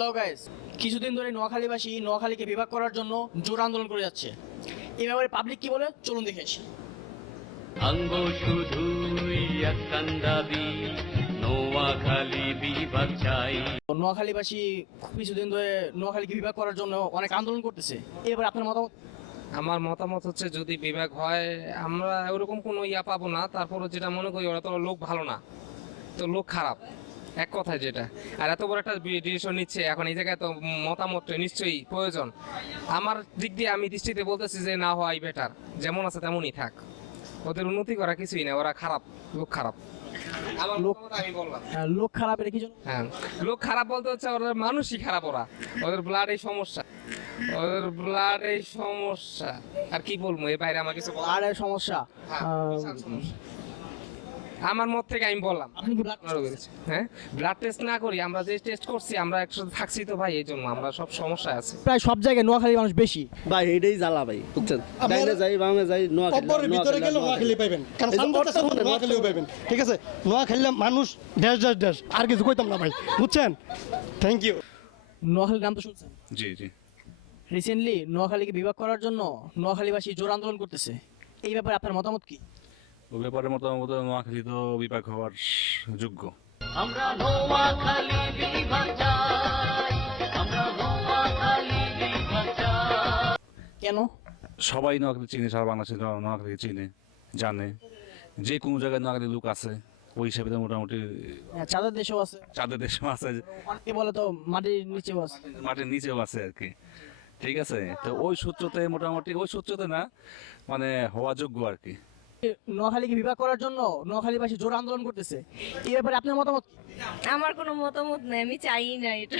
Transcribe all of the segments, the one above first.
জায়েজ কিছুদিন ধরে নোয়াখালীবাসী নোয়াখালীকে বিভাগ করার জন্য জোর আন্দোলন করে যাচ্ছে। এই ব্যাপারে পাবলিক কি বলে? চলুন দেখে আসি। আঙ্গ শুধুই একখান দাবি নোয়াখালী বিভাগ চাই। নোয়াখালীবাসী কিছুদিন ধরে নোয়াখালীকে বিভাগ করার জন্য অনেক আন্দোলন করতেছে। এবার আপনার মতামত? আমার মতামত হচ্ছে যদি বিভাগ হয় আমরা ওরকম কোনো ইয়া পাবো না। তারপরে যেটা মনে করি ওরা তো লোক ভালো না। তো লোক খারাপ। এক কথায় যেটা। আর এত বড় একটা ডিসিশন নিচ্ছে এখন এই জায়গায় তো মতামত নিশ্চয়ই প্রয়োজন। আমার দিক দিয়ে আমি দৃষ্টিতে বলতেছি যে না হওয়াই বেটার যেমন আছে তেমনই থাক। ওদের উন্নতি করা কিছুই না ওরা খারাপ লোক খারাপ। আমার লোক- খারাপ এটা কি জন্য? হ্যাঁ লোক খারাপ বলতে হচ্ছে ওদের মানুষই খারাপ ওরা। ওদের ব্লাড এই সমস্যা। ওদের ব্লাড এই সমস্যা। আর কি বলব এর বাইরে আমার কিছু এর সমস্যা হ্যাঁ, আহ, বিশাল সমস্যা। আমার মত থেকে আমি বললাম। হ্যাঁ? ব্লাড টেস্ট না করি আমরা যে টেস্ট করছি আমরা একসাথে থাকছি তো ভাই এই জন্য আমরা সব সমস্যায় আছি। প্রায় সব জায়গায় নোয়াখালীর মানুষ বেশি। ভাই এইটাই জ্বালা ভাই বুঝছেন? ডাইনে যাই বামে যাই নোয়াখালী ভিতরে গেলে নোয়াখালী। পাইবেন। কারণ নোয়াখালীও। পাইবেন। ঠিক আছে? নোয়াখালী মানুষ ড্যাশ ড্যাশ ড্যাশ আর কিছু কইতাম না ভাই বুঝছেন? থ্যাংক ইউ নোয়াখালীর নাম তো শুনছেন? জি জি। রিসেন্টলি নোয়াখালীকে বিভাগ করার জন্য নোয়াখালীবাসী জোর আন্দোলন করতেছে। এই ব্যাপারে আপনার মতামত কি? ব্যাপারে মোটামুটি নোয়াখালী তো বিভাগ হওয়ার যোগ্য। আমরা নোয়াখালী বিভাগ চাই আমরা নোয়াখালী বিভাগ চাই। কেন? সবাই নোয়াখালী চিনে সারা বাংলাদেশে নোয়াখালী চিনে জানে। যে কোনো জায়গায় নোয়াখালী লোক আছে ওই হিসাবে তো মোটামুটি হ্যাঁ, চাঁদের দেশেও আছে। চাঁদের দেশেও আছে। অনেকে বলে তো মাটির নিচেও আছে। মাটির নিচেও আছে আর কি। ঠিক আছে? তো ওই সূত্রতে মোটামুটি ওই সূত্রতে না মানে হওয়া যোগ্য আর কি। নোয়াখালীকে বিভাগ করার জন্য নোয়াখালীবাসী জোর আন্দোলন করতেছে? এই ব্যাপারে আপনার মতামত আমার কোনো মতামত নেই আমি চাই না এটা।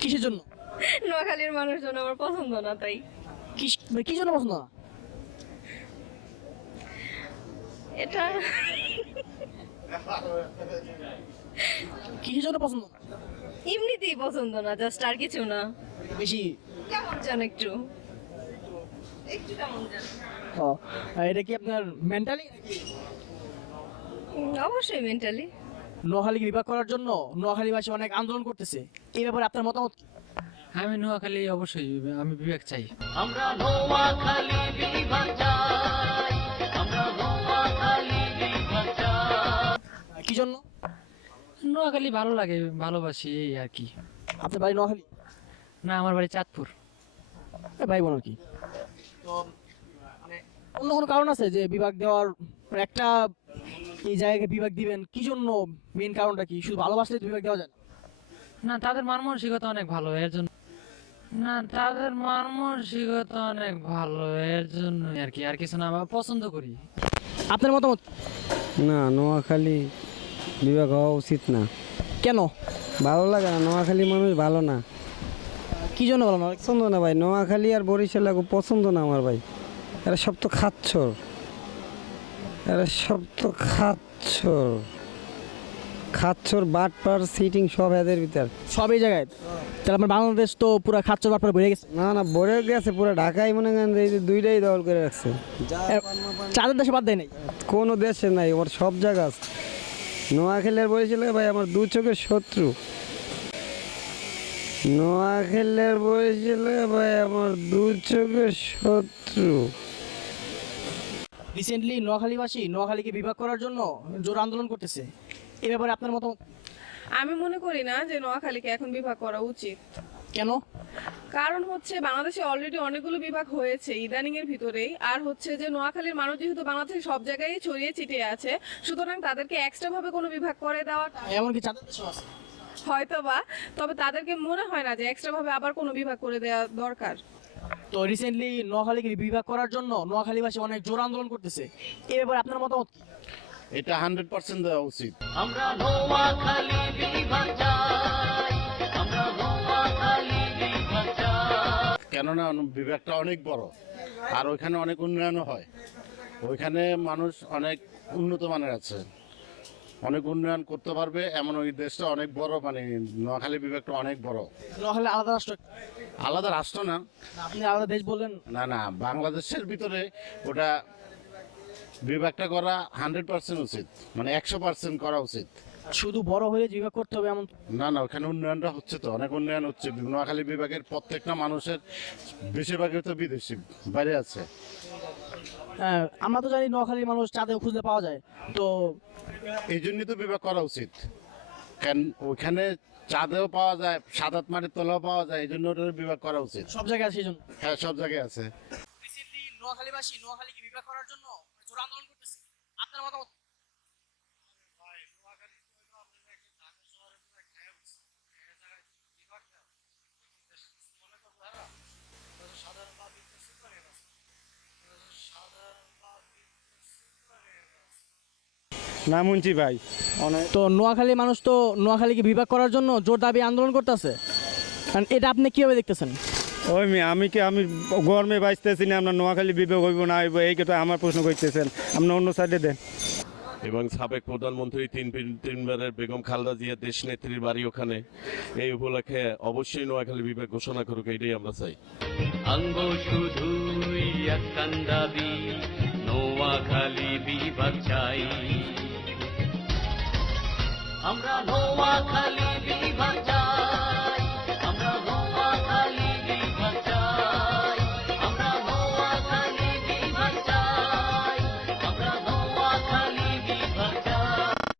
কিসের জন্য? নোয়াখালীর মানুষজন আমার পছন্দ না তাই। কিস- মানে কি জন্য পছন্দ না? এটা কিসের জন্য পছন্দ এমনিতেই পছন্দ না জাস্ট আর কিছু না। বেশি? কেমন জান একটু? একটু কেমন জান? ও, এটা কি আপনার মেন্টালি অবশ্যই মেন্টালি নোয়াখালীকে বিভাগ করার জন্য? নোয়াখালীবাসী অনেক আন্দোলন করতেছে। এই ব্যাপারে আপনার মতামত কি? আমি নোয়াখালী অবশ্যই আমি বিবেক চাই। আমরা নোয়াখালী বিভাগ চাই। আমরা নোয়াখালী বিভাগ চাই। কি জন্য? নোয়াখালী ভালো লাগে ভালোবাসি এই আর কি। আপনার বাড়ি নোয়াখালী? না আমার বাড়ি চাঁদপুর। ভাই বোন আর কি? তো অন্য কোনো কারণ আছে যে বিভাগ দেওয়ার মানে একটা এই জায়গাকে বিভাগ দিবেন? কি জন্য মেন কারণটা কি? শুধু ভালোবাসলে বিভাগ দেওয়া যায় না? তাদের মান মানসিকতা অনেক ভালো এর জন্য না তাদের মান মানসিকতা অনেক ভালো এর জন্য আর কি আর কিছু না আমরা পছন্দ করি। আপনার মতামত? না নোয়াখালী বিভাগ হওয়া উচিত না। কেন? ভালো লাগে না নোয়াখালী মানুষ ভালো না। কি জন্য ভালো না? পছন্দ না ভাই নোয়াখালী আর বরিশাল খুব পছন্দ না আমার ভাই। এরা সব তো খাচ্ছর। এরা সব তো খাচ্ছর। খাচ্ছর বাটপার সিটিং সব এদের ভিতর। সব এই জায়গায়? তাহলে আপনার বাংলাদেশ তো পুরো খাচ্ছ ব্যাপারে বেড়ে গেছে। না না ভরে গেছে পুরো ঢাকায় মনে করেন এই যে দুইটাই দখল করে রাখছে। চাঁদের দেশে বাদ দেয় নাই? কোনো দেশে নাই ওর সব জায়গা আছে। নোয়াখালী আর বরিশাল ভাই আমার দু চোখের শত্রু। নোয়াখালী আর বরিশাল ভাই আমার দু চোখের শত্রু। রিসেন্টলি নোয়াখালীবাসী নোয়াখালীকে বিভাগ করার জন্য জোর আন্দোলন করতেছে। এ ব্যাপারে আপনার মতামত? আমি মনে করি না যে নোয়াখালীকে এখন বিভাগ করা উচিত। কেন? কারণ হচ্ছে বাংলাদেশে অলরেডি অনেকগুলো বিভাগ হয়েছে ইদানিং এর ভিতরেই। আর হচ্ছে যে নোয়াখালীর মানুষ যেহেতু বাংলাদেশের সব জায়গায় ছড়িয়ে ছিটিয়ে আছে সুতরাং তাদেরকে এক্সট্রা ভাবে কোনো বিভাগ করে দেওয়া এমনকি হয়তো বা তবে তাদেরকে মনে হয় না যে এক্সট্রা ভাবে আবার কোনো বিভাগ করে দেওয়া দরকার। তো রিসেন্টলি নোয়াখালীকে বিভাগ করার জন্য নোয়াখালীবাসী অনেক জোর আন্দোলন করতেছে। এই ব্যাপারে আপনার মতামত কি? এটা হান্ড্রেড পার্সেন্ট দেওয়া উচিত। আমরা নোয়াখালী বিভাগ চাই আমরা নোয়াখালী বিভাগ চাই। কেননা বিভাগটা অনেক বড় আর ওইখানে অনেক উন্নয়নও হয়। ওইখানে মানুষ অনেক উন্নত মানের আছে। অনেক উন্নয়ন করতে পারবে এমন ওই দেশটা অনেক বড় মানে নোয়াখালী বিভাগটা অনেক বড়। নোয়াখালী আলাদা রাষ্ট্র? আলাদা রাষ্ট্র না। আপনি আলাদা দেশ বললেন না না বাংলাদেশের ভিতরে ওটা বিভাগটা করা হান্ড্রেড পার্সেন্ট উচিত মানে একশো পার্সেন্ট করা উচিত। শুধু বড় হয়ে বিভাগ করতে হবে এমন? না না ওখানে উন্নয়নটা হচ্ছে তো অনেক উন্নয়ন হচ্ছে। নোয়াখালী বিভাগের প্রত্যেকটা মানুষের বেশিরভাগই তো বিদেশি বাইরে আছে। আমরা তো জানি নোয়াখালীর মানুষ চাঁদেও খুঁজে পাওয়া যায়। তো এই জন্যই তো বিভাগ করা উচিত। কেন ওখানে চাঁদেও পাওয়া যায় সাদাত মাটির তলাও পাওয়া যায় এই জন্য ওটার বিভাগ করা উচিত। সব জায়গায় জন্য। হ্যাঁ সব জায়গায় আছে। নোয়াখালীবাসী নোয়াখালীকে বিভাগ করার জন্য জোর আন্দোলন করতেছে আপনার মতামত না মুন্সি ভাই। অনেক তো নোয়াখালীর মানুষ তো নোয়াখালীকে বিভাগ করার জন্য জোর দাবি আন্দোলন করতেছে। এটা আপনি কীভাবে দেখতেছেন? ওই মেয়ে আমি কি আমি গরমে বাঁচতেছি না আপনার নোয়াখালী বিবেক হইব না হইব এই কথা আমার প্রশ্ন করতেছেন। আপনি অন্য সাইডে দেন। এবং সাবেক প্রধানমন্ত্রী তিন তিনবারের বেগম খালেদা জিয়া দেশ নেত্রীর বাড়ি ওখানে এই উপলক্ষে অবশ্যই নোয়াখালী বিভাগ ঘোষণা করুক এটাই আমরা চাই। আঙ্গ শুধুই নোয়াখালী বিভাগ চাই। আমরা নোয়াখালী